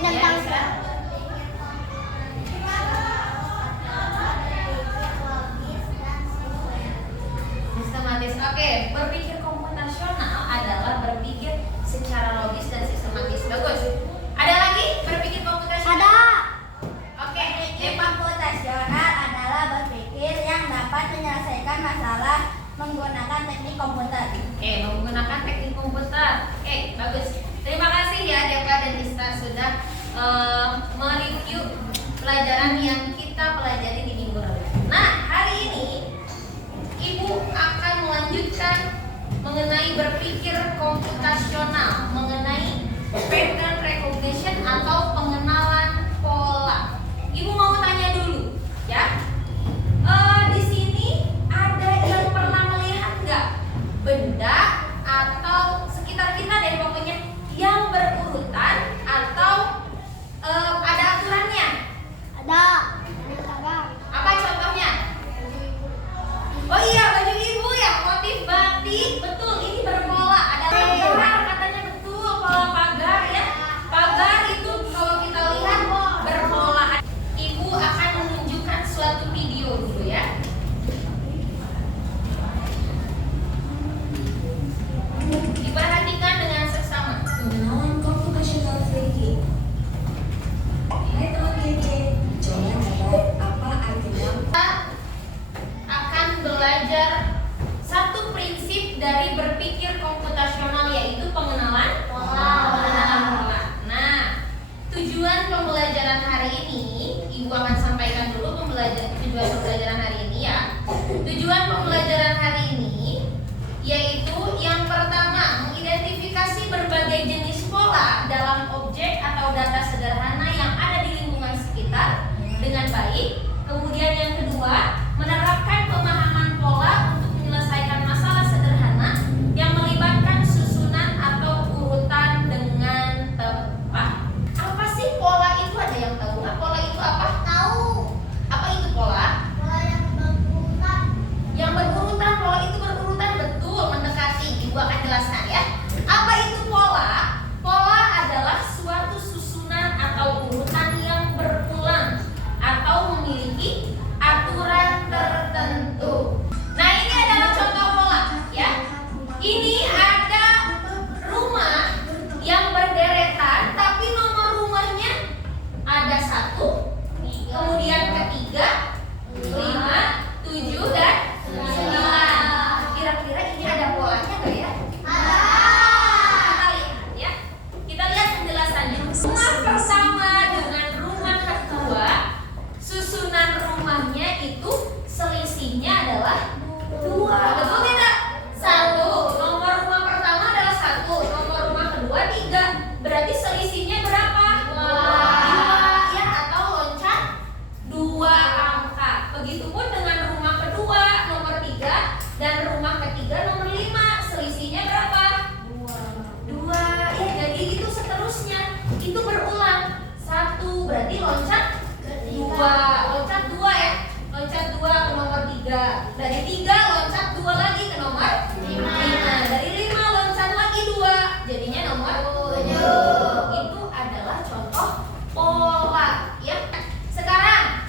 tentang sistematis. Oke, berpikir komputasional adalah berpikir secara logis dan sistematis. Bagus. Ada lagi berpikir komputasional? ada. Oke, Berpikir komputasional adalah berpikir yang dapat menyelesaikan masalah menggunakan teknik komputer. Oke, menggunakan teknik komputer. Oke, bagus. Terima kasih ya Deka dan Ista sudah mereview pelajaran yang kita pelajari di minggu lalu. Nah, hari ini Ibu akan melanjutkan mengenai berpikir komputasional, mengenai pattern recognition atau pengenalan pola. Ibu mau tanya dulu, ya. Di sini ada yang pernah melihat nggak benda atau sekitar kita deh pokoknya yang berurutan atau ada aturannya? Ada. Apa contohnya? Oh iya, baju ibu ya, motif batik. Betul, ini berpola. Ada pagar, katanya betul, pola pagar ya. Pagar itu kalau kita lihat berpola. Ibu akan menunjukkan suatu video dulu ya. Diperhatikan dengan seksama. Pengenalan computational thinking. Hai teman GG, coba catat apa artinya? Kita akan belajar satu prinsip dari berpikir komputasional, yaitu pengenalan pengenalan pola. Nah, tujuan pembelajaran hari ini Ibu akan sampaikan dulu tujuan pembelajaran hari ini ya. Tujuan pembelajaran hari ini yaitu yang pertama, mengidentifikasi berbagai jenis pola dalam objek atau data sederhana yang ada di lingkungan sekitar dengan baik. Kemudian yang kedua, menerapkan pemahaman pola untuk menyelesaikan masalah sederhana yang melibatkan susunan atau urutan dengan tepat. Apa sih pola itu? Ada yang tahu nggak pola itu apa? Tahu. Apa itu pola? Pola yang berurutan. Yang berurutan, pola itu berurutan, betul, mendekati. Ibu akan jelaskan ya. Apa itu pola? Pola adalah suatu susunan atau urutan yang berulang atau memiliki aturan tertentu. Nah, ini adalah contoh pola ya. Ini ada rumah yang berderetan, tapi nomor rumahnya ada 1, kemudian ketiga, 5, 7, dan 9. Kira-kira ini ada polanya nggak ya? Kita lihat ya. Kita lihat penjelasannya. Rumah pertama dengan rumah kedua, susunan rumahnya itu selisihnya adalah 2. Betul tidak? 1. Nomor rumah pertama adalah 1, nomor rumah kedua 3. Berarti selisihnya berapa? 2 ya, atau loncat 2 angka. Begitupun dengan rumah kedua nomor 3 dan rumah ketiga nomor 5. Selisihnya berapa? 2 ya, jadi itu seterusnya. Itu berulang. 1 berarti loncat 2. Loncat 2 ya. Loncat 2 ke nomor 3. Dari 3 loncat 2 lagi ke nomor 5. Dari 5 loncat lagi 2. Jadinya nomor 7. Itu adalah contoh pola ya. Sekarang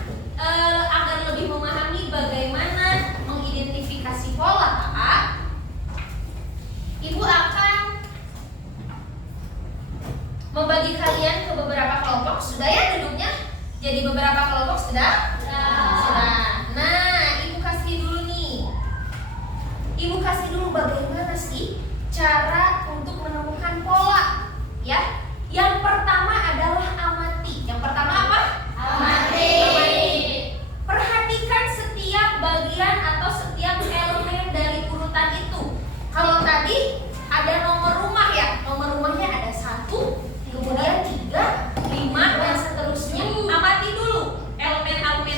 agar lebih memahami bagaimana mengidentifikasi pola, Ibu akan membagi kalian ke beberapa kelompok. Sudah ya duduknya? Jadi beberapa kelompok sudah? Sudah. Nah, Ibu kasih dulu nih. Ibu kasih dulu bagaimana sih cara untuk menemukan pola ya. Yang pertama adalah amati. Yang pertama apa? Amati. Perhatikan setiap bagian atau setiap elemen dari urutan itu. Kalau tadi ada nomor rumah ya, nomor rumahnya ada 1, kemudian 3, 5 dan seterusnya. Amati dulu elemen-elemen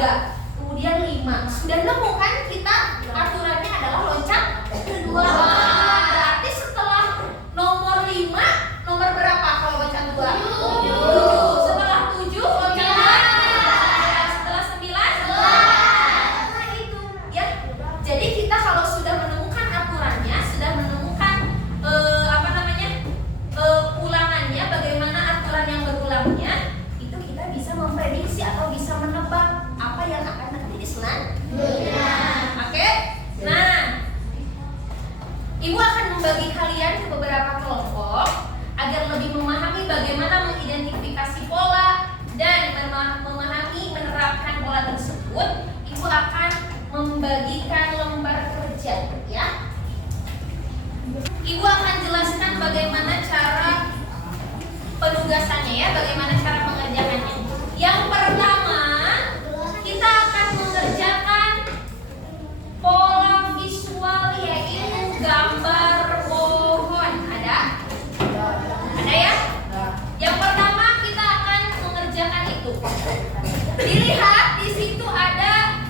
3, kemudian 5. Sudah nemu kan kita aturannya adalah loncat kedua. Berarti setelah nomor 5, nomor berapa kalau loncat 2? 7. Setelah 7 loncat 2. Setelah 9 nah itu ya. Jadi kita kalau sudah menemukan aturannya, sudah menemukan ulangannya, bagaimana aturan yang berulangnya, itu kita bisa memprediksi atau bisa menebak apa yang akan terjadi selanjutnya. Oke? Nah, Ibu akan membagi kalian ke beberapa kelompok agar lebih memahami bagaimana mengidentifikasi pola dan memahami menerapkan pola tersebut. Ibu akan membagikan lembar kerja, ya. Ibu akan jelaskan bagaimana cara penugasannya, ya, bagaimana cara mengerjakannya. Yang pertama, kita akan mengerjakan pola visual, yaitu gambar pohon. Ada? Ada ya? Yang pertama kita akan mengerjakan itu. Dilihat di situ ada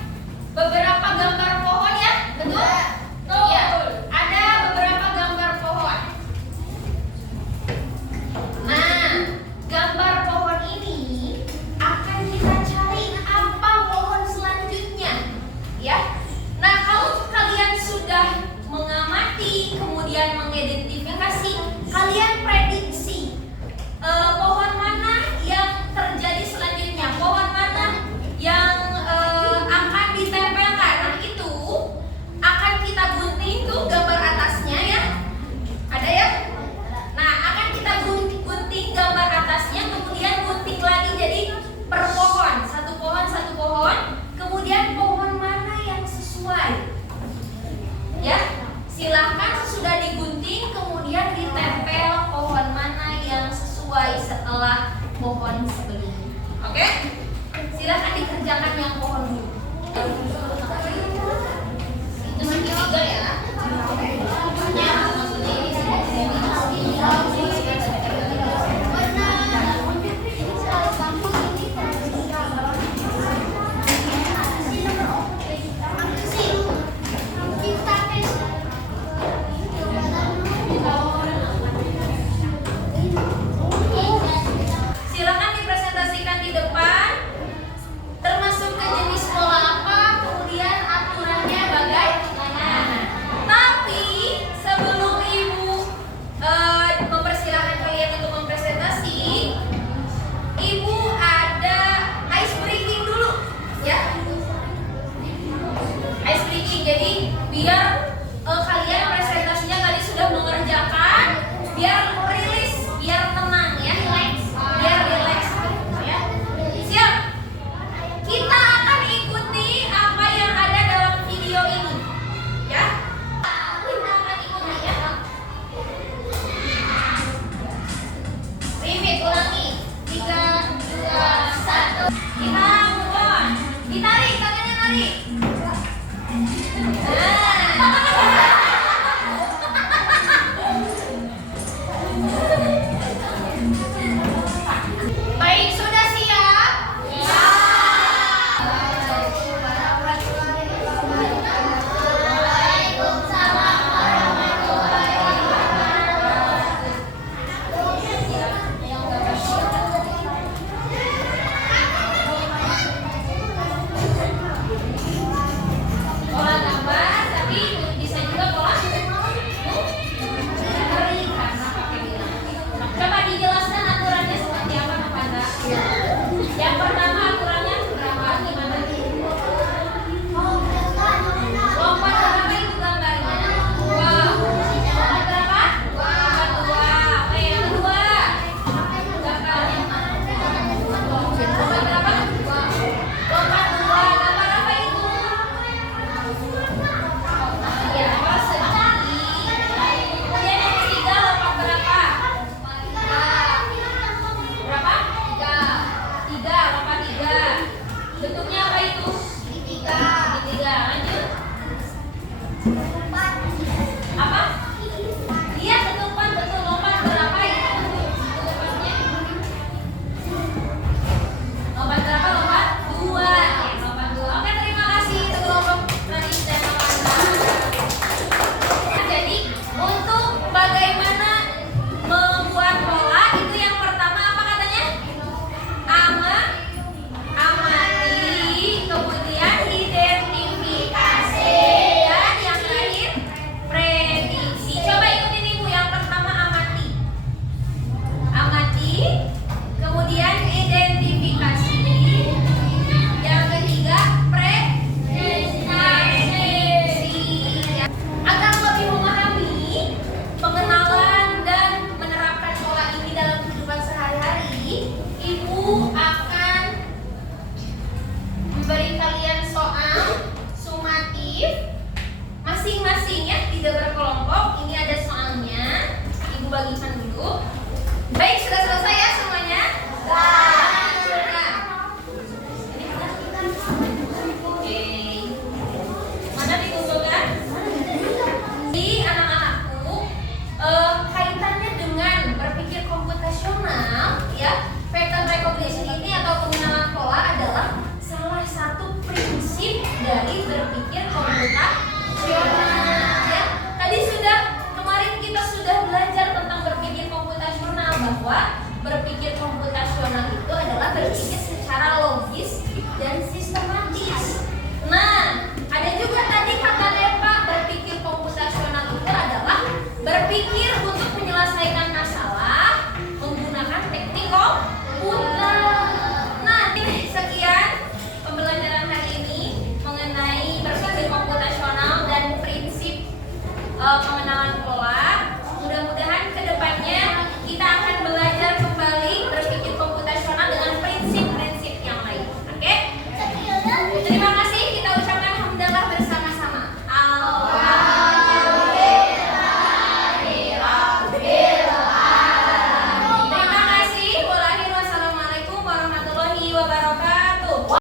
beberapa gambar pohon, ya, betul? Iya, ada beberapa gambar pohon. Nah, gambar pohon ini akan kita cari apa pohon selanjutnya, ya. Nah, kalau kalian sudah mengamati kemudian mengidentifikasi, kalian prediksi pohon mana yang terjadi selanjutnya, pohon mana yang akan ditempelkan. Nah, itu akan kita gunting tuh gambar atasnya, ya. Ada ya? Nah, akan kita gunting gambar atasnya, kemudian gunting lagi jadi per pohon, satu pohon, kemudian pohon mana yang sesuai. Ya, silahkan sesudah digunting kemudian ditempel pohon mana yang sesuai setelah pohon sebelumnya. Oke? Silahkan dikerjakan yang pohon dulu. Itu segitiga ya. Ya, maksudnya ini silakan dipresentasikan di depan, termasuk ke jenis pola apa, kemudian aturannya bagaimana. pengertian